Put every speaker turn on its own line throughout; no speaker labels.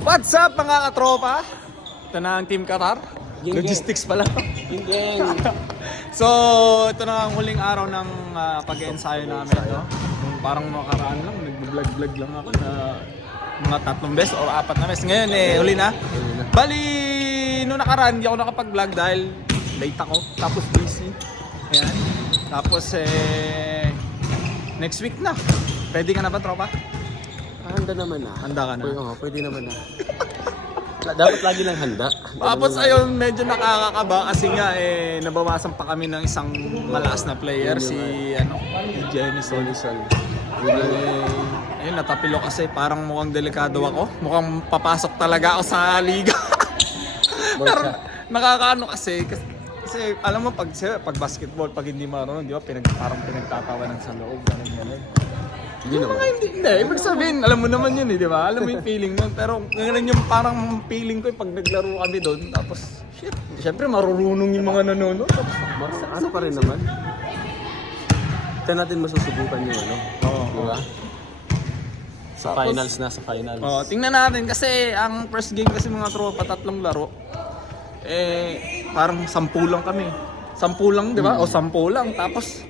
What's up mga katropa? Ito na ang Team Qatar.
Gang,
Logistics pala to.
Yung gang.
So, ito na ang huling araw ng ah, pag-ensayo namin. No? Nung parang makaraan lang, nag-vlog-vlog lang ako na mga tatlong beses o apat na beses. Ngayon eh, huli na. Bali, nung nakaraan, hindi ako nakapag-vlog dahil late ako. Tapos busy. Ayan. Tapos eh, next week na. Pwede ka na ba, tropa?
Handa naman na.
Handa ka na?
Pwede, oo, pwede naman na. Dapat lagi lang handa.
Tapos ayun, medyo nakakakaba kasi nga eh nabawasan pa kami ng isang malakas na player si ano, si Jenny
Solison.
Eh, ayun, natapilo kasi parang mukhang delikado ako. Mukhang papasok talaga ako sa liga. Pero nakakaano kasi, kasi, kasi alam mo pag pag basketball, pag hindi marunong, di ba, pinag, parang pinagtatawanan sa loob, ganun ganun.
Hindi
Yung
naman.
mga hindi, hindi. Ibig sabihin, alam mo naman yun eh, di ba? Alam mo yung feeling nun. Pero ngayon yung parang feeling ko eh, pag naglaro kami doon, tapos, shit, syempre marurunong yung mga nanonood. Tapos,
Ano pa rin naman? Ito natin masusubukan yung ano.
Oo.
Di ba? Sa
Tapos-
finals na, sa finals.
Oh, tingnan natin kasi ang first game kasi mga tropa, tatlong laro. Eh, parang sampu lang kami. Sampu lang, di ba? O sampu lang. Tapos,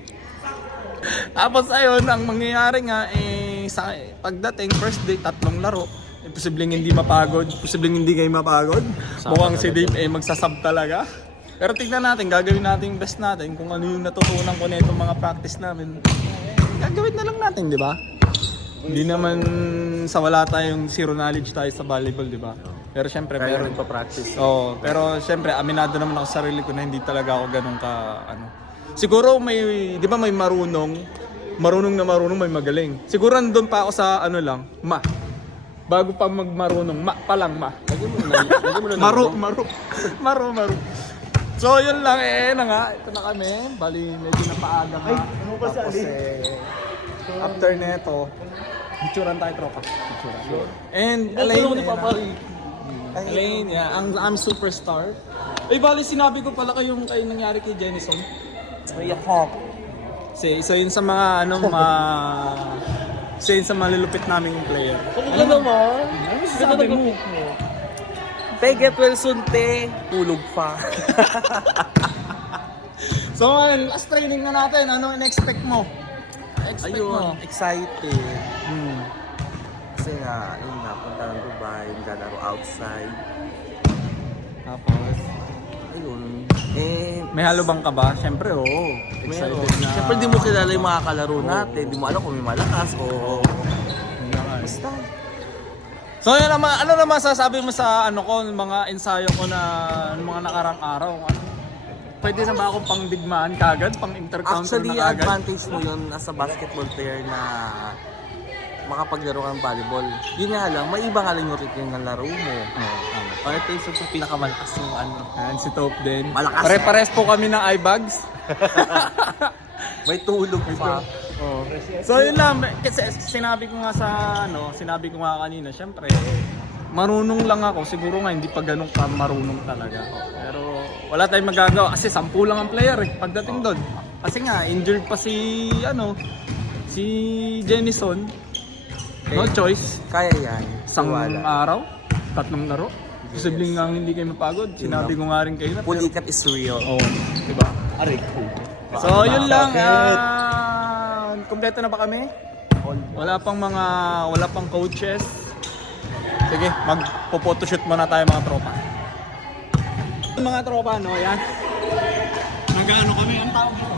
tapos ayun, ang mangyayari nga, eh, sa pagdating, first day, tatlong laro. Eh, posibleng hindi mapagod, posibleng hindi kayo mapagod.
Sama
Mukhang si. Dave eh magsasab talaga. Pero tignan natin, gagawin natin yung best natin kung ano yung natutunan ko na itong mga practice namin. Eh, gagawin na lang natin, di ba? Hindi naman sa wala tayong zero knowledge tayo sa volleyball, di ba? Pero syempre,
Kaya
meron
nagpa-practice.
Oo, pero syempre aminado naman ako sa sarili ko na hindi talaga ako ganun ka ano. Siguro may 'di ba may marunong, marunong na marunong may magaling. Siguro nandun pa ako sa ano lang, ma. Bago pa magmarunong, ma pa lang ma.
Lagyan mo na. Lagyan mo na.
Maro, maro. Maro, maro. So yun lang eh na nga, ito na kami. Bali medyo napaaga nga. ano ba Tapos eh, after neto, picturean tayo tropa. And Elaine,
ni Papa Rick.
Elaine, yeah, ang I'm superstar. Eh, bali sinabi ko pala kayong kayo nangyari kay Jennison.
May hawk.
Kasi isa yun sa mga ano, ma... isa yun sa malulupit naming player.
Ano naman?
Ano sabi mo?
Te, get well soon, te. Tulog pa.
So, ngayon, last training na natin. Ano in-expect mo? Expect mo?
Ayun, excited.
Hmm.
Kasi nga, ayun nga, punta ng Dubai, naglalaro outside.
Tapos,
Ayun. Eh,
may halubang ka ba? Siyempre, oo.
meron.
Excited na.
Siyempre, di mo kilala yung mga kalaro natin. Di mo alam kung may malakas o...
Basta. So, yun naman, ano naman sasabi mo sa ano ko, mga ensayo ko na ng mga nakarang araw? Ano? Pwede na ba akong pang digmaan kagad? Pang intercounter
Actually,
na kagad?
advantage mo yun as a basketball player na makapaglaro ka ng volleyball. Yun nga lang, may iba nga lang yung routine ng laro mo.
Oo.
Ano ito yung pinakamalakas yung ano.
Ayan, si Taupe din.
Malakas.
Pare-pares po kami ng eye bags.
May tulog pa.
Oh. So yun lang, kasi sinabi ko nga sa ano, sinabi ko nga kanina, syempre marunong lang ako, siguro nga hindi pa ganun ka marunong talaga. Pero wala tayong magagawa kasi sampu lang ang player eh pagdating doon. Kasi nga injured pa si ano, si Jennison. No choice.
Kaya yan.
Isang araw, tatlong laro. Posibleng nga hindi kayo mapagod. Sinabi ko nga rin kayo na.
Pulikat is real.
Oo, di ba?
Aray
So, yun lang. ah kompleto na ba kami? Wala pang mga, wala pang coaches. Sige, magpo-photoshoot muna tayo mga tropa. Mga tropa, no? Yan. Nag-ano kami ang tao dito?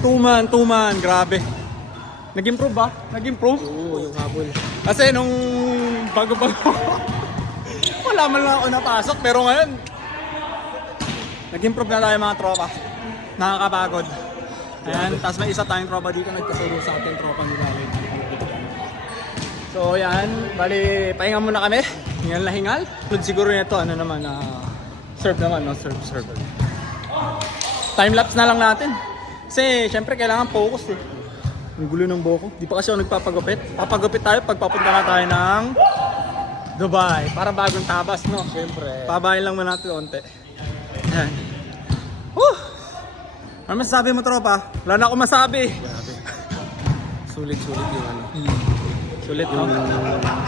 Two man, two man. Grabe. Nag-improve ba? Nag-improve?
Oo, yung habol.
Kasi nung bago-bago, wala man lang ako napasok. Pero ngayon, nag-improve na tayo mga tropa. Nakakapagod. Ayan, tapos may isa tayong tropa dito nagkasuro sa ating tropa nila. So yan, bali, pahinga muna kami. Hingal na hingal. Sunod siguro nito, ano naman, ah, serve naman, no? Serve, serve. Time-lapse na lang natin. Kasi, syempre, kailangan focus eh. Ang gulo ng buhok ko. Di pa kasi ako nagpapagupit. Papagupit tayo pag papunta na tayo ng Dubai. Para bagong tabas, no?
Siyempre.
Pabayin lang muna natin onte. Ayan. Woo! Ano masasabi mo, tropa? Wala na ako masabi.
Grabe. Sulit-sulit yung ano.
Hmm. Sulit, no?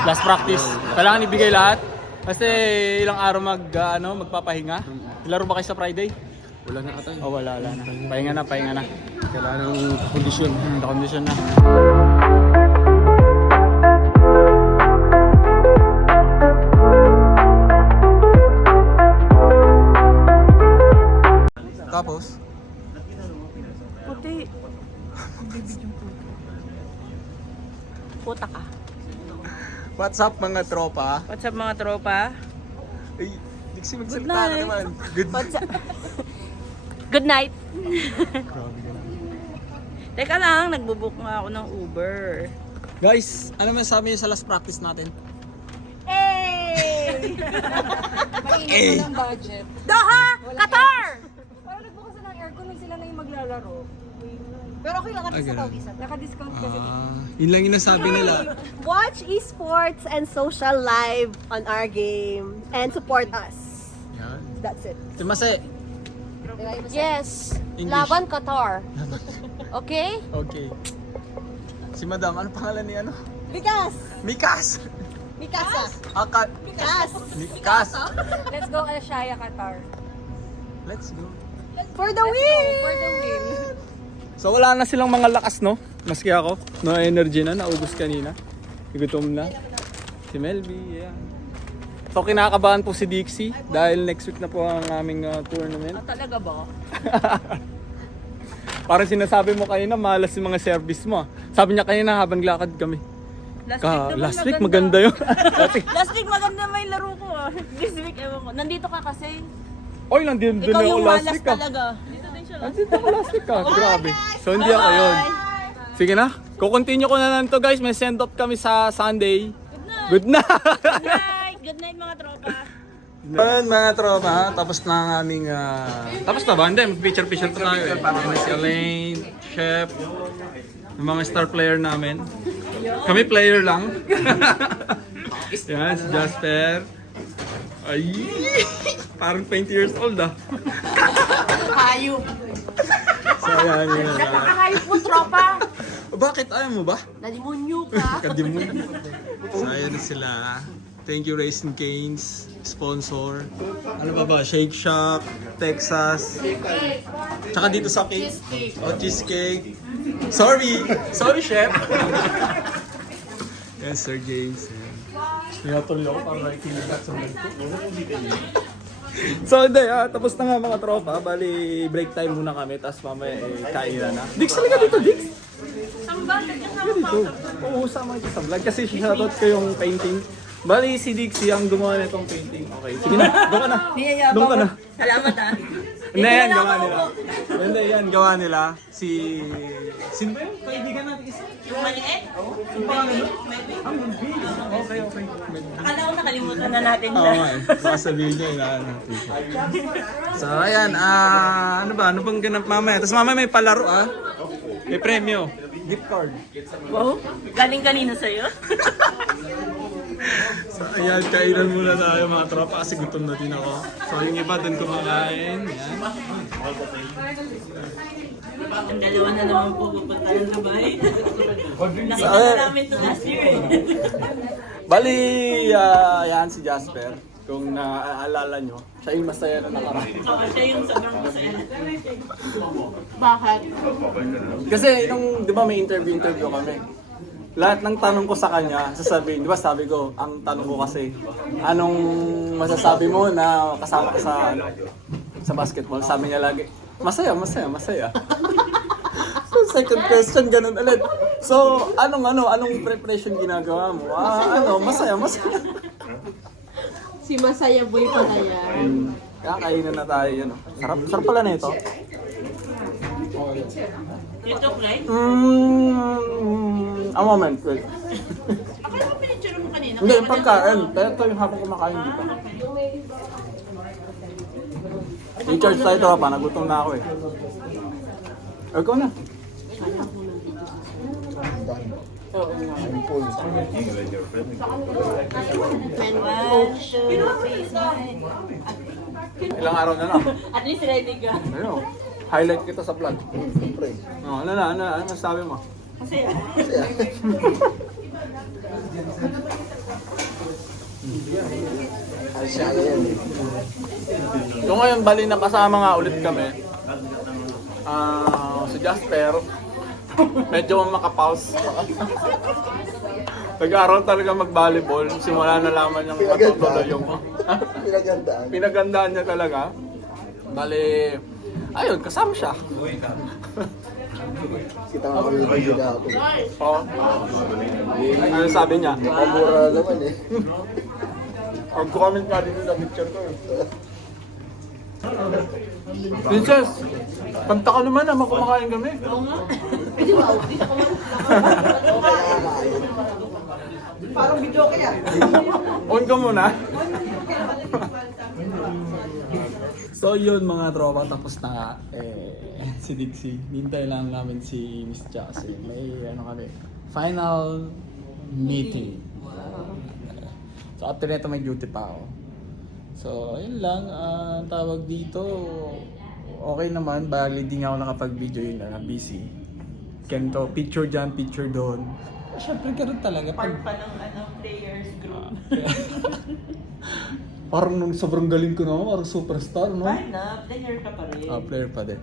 Last practice. Kailangan ibigay lahat. Kasi ilang araw mag, ah, ano, magpapahinga. Laro ba kayo sa Friday?
Wala na ata.
Oh, wala, wala na. Pahinga na, pahinga na.
Kailangan ng kondisyon.
Hmm, condition na.
Tapos,
Puti. Puta ka.
What's up mga tropa?
What's up mga tropa?
ay, Dixie magsalita ka naman. Good
What's up? Good night. Teka lang, nagbubook nga ako ng Uber.
Guys, ano masasabi niyo sa last practice natin?
Hey!
Mainit ng budget.
Doha! Qatar!
Parang nagbukas na ng aircon nung sila na yung maglalaro. Pero okay lang kasi sa
ganun.
pawisan. Naka-discount kasi.
Ah, yun lang yung nasabi nila.
Watch esports and social live on our game and support us.
Yan.
That's it.
Tumase.
Yes.
English.
Laban Qatar. Okay?
Okay. Si Madam, ano pangalan ni ano?
Bikas!
Mikas!
Mikasa!
Akat!
Bikas!
Mikas!
Let's go Alshaya Qatar.
Let's go.
For the win!
For the win.
So wala na silang mga lakas, no? Maski ako. No energy na, naubos kanina. Gutom na. Si Melby, yeah. So kinakabahan po si Dixie dahil next week na po ang aming uh, tournament.
Ah, talaga ba?
Parang sinasabi mo kanina, malas yung mga service mo. ah. Sabi niya kanina habang lakad kami.
Last
Ka,
week naman
last week maganda yun.
Last week maganda may laro ko ah. This week ewan ko. Nandito ka kasi.
Oy, nandun din
Ikaw
ako
yung
last
malas
week ah.
talaga. Dito din siya last
Nandito ako last week ah. Grabe. So hindi ako yun. Sige na. Kukontinue ko na lang to guys. May send off kami sa Sunday. Good night.
Good night! Good night mga tropa.
Ayan mga tropa, tapos na ang aming... ah, tapos na ba? Hindi, mag-picture-picture pa tayo eh. Si Elaine, Chef, yung mga star player namin. Kami player lang. Yan, si Jasper. Ay, parang 20 years old ah.
Hayop.
So ayan yun. ah.
Hayop mo tropa.
Bakit? Ayaw mo ba?
Nalimonyo ka.
Kadimun. So ayan na sila. Thank you Racing Canes, sponsor. Ano ba ba? Shake Shack, Texas. Tsaka dito sa cake. Oh, cheesecake. Sorry! Sorry, chef! yes, Sir James. Pinatuloy ako para nakikiligat sa. So hindi, ah, tapos na nga mga tropa. Bali, break time muna kami. Tapos mamaya eh, kainan na. Dix, talaga dito, Dix! dito. Oo, sama ito sa vlog. Kasi shoutout ko yung painting. Bali, si Dixie ang gumawa nitong painting. Okay, sige na. Doon ka na. Doon ka na.
Salamat ah.
Hindi, yan, gawa nila. Hindi, yan, gawa nila. Si... Sino ba yung kaibigan natin isa?
Yung maliit?
Yung pangalan mo? Ah, Melvin. Okay, okay.
Akala ko nakalimutan na natin
Oo
na.
nga eh. Baka sabihin niya, inaano natin. So, ayan. ah ano ba? Ano bang ganap mamaya? Tapos mamaya may palaro ah. May premyo. Gift card.
Wow, galing kanina sa'yo.
So, ayan, kainan muna tayo mga tropa kasi gutom na din ako. So, yung iba doon kumakain. Yan.
Ang dalawa na naman po pupunta ng Dubai. Nakita na namin to last year eh.
Bali, ah, yan si Jasper. Kung naaalala nyo, siya yung masaya na nakaraan.
Oo, siya yung sobrang masaya.
Kasi nung, di ba may interview-interview kami. Lahat ng tanong ko sa kanya, sasabihin, di ba sabi ko, ang tanong ko kasi, anong masasabi mo na kasama ka sa, ano, sa basketball? Sabi niya lagi, masaya, masaya, masaya. so, second question, ganun ulit. So, anong ano, anong preparation ginagawa mo? Ah, ano, masaya, masaya.
Si Masaya Boy pala yan.
Kakainan na tayo yun. oh. Sarap, sarap pala na ito.
YouTube right?
Mm, a moment, wait.
Akala ko pinicture mo kanina.
Hindi, yung pagkain. Pero ito yung habang kumakain dito. I-charge tayo ito pa, nagutom na ako eh. O, ikaw na.
One, two, three, nine.
Ilang araw na lang.
At least ready ka.
Ano? Highlight kita sa vlog. Siyempre. Oh, ano na, ano na, ano masasabi mo?
Masaya.
So ngayon, bali na kasama nga ulit kami. Ah, si Jasper. Medyo makapause. Nag-aaral talaga mag-volleyball. Simula na lamang niyang matutuloy yung...
Pinagandaan.
Pinagandaan niya talaga. Bali, ayun, kasama siya.
Kita nga kami yung video ako.
Oo. Ano sabi niya?
Pamura naman eh.
Mag-comment nga dito sa picture ko. eh. Princess, kanta ka naman na makumakain kami.
Parang video kaya.
On ka muna. So yun mga tropa, tapos na eh, si Dixie. Hintay lang namin si Miss Jassy. May ano kami, final meeting. So after nito may duty pa ako. So yun lang, ah, ang tawag dito, okay naman, bali di nga ako nakapag-video yun na busy. Kento, picture dyan, picture doon. Siyempre ganun talaga.
Part pa ng ano, players group.
parang nung sobrang galing ko naman, parang superstar, no?
Fine na, player ka pa rin.
Ah, player pa din.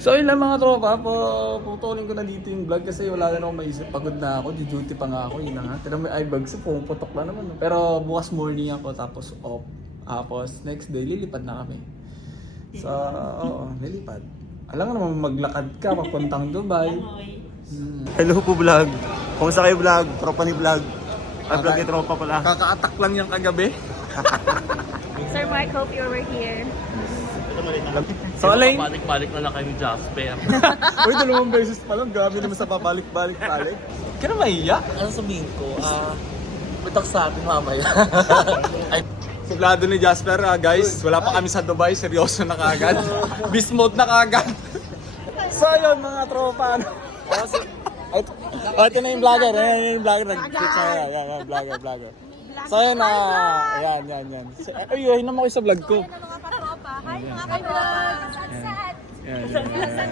So yun lang mga tropa, po, putulin ko na dito yung vlog kasi wala na akong maisip. Pagod na ako, di duty pa nga ako, yun na nga. Tinang may eyebags, pumuputok lang naman. no? Pero bukas morning ako, tapos off. Tapos next day, lilipad na kami. So, oo, lilipad. Alam nga naman, maglakad ka, papuntang Dubai. Hmm.
Hello po vlog. Kumusta kayo vlog? Tropa ni vlog. Ay vlog ni tropa pala.
Kakaatak lang yung kagabi.
Sir Mark, hope you were here.
So, Alain,
Balik-balik na lang kay Jasper.
Uy, dalawang beses pa lang. Grabe naman sa pabalik-balik-balik. Kaya mahiya.
ano sabihin ko? Ah, bitak sa atin mamaya. Ay,
Sublado ni Jasper, ah, guys. Wala pa kami sa Dubai. Seryoso na kagad. Beast mode na kagad. so, yun mga tropa. Ano? Oh, ito, ito na yung vlogger. Ayan yung vlogger. Nag-picture na. Yan, yan, vlogger, vlogger. So, yun na. Ayan, yan, yan. Ay, ay, naman kayo sa vlog ko.
Hi mga katropa! Hi mga katropa!
Yan, yan, yan.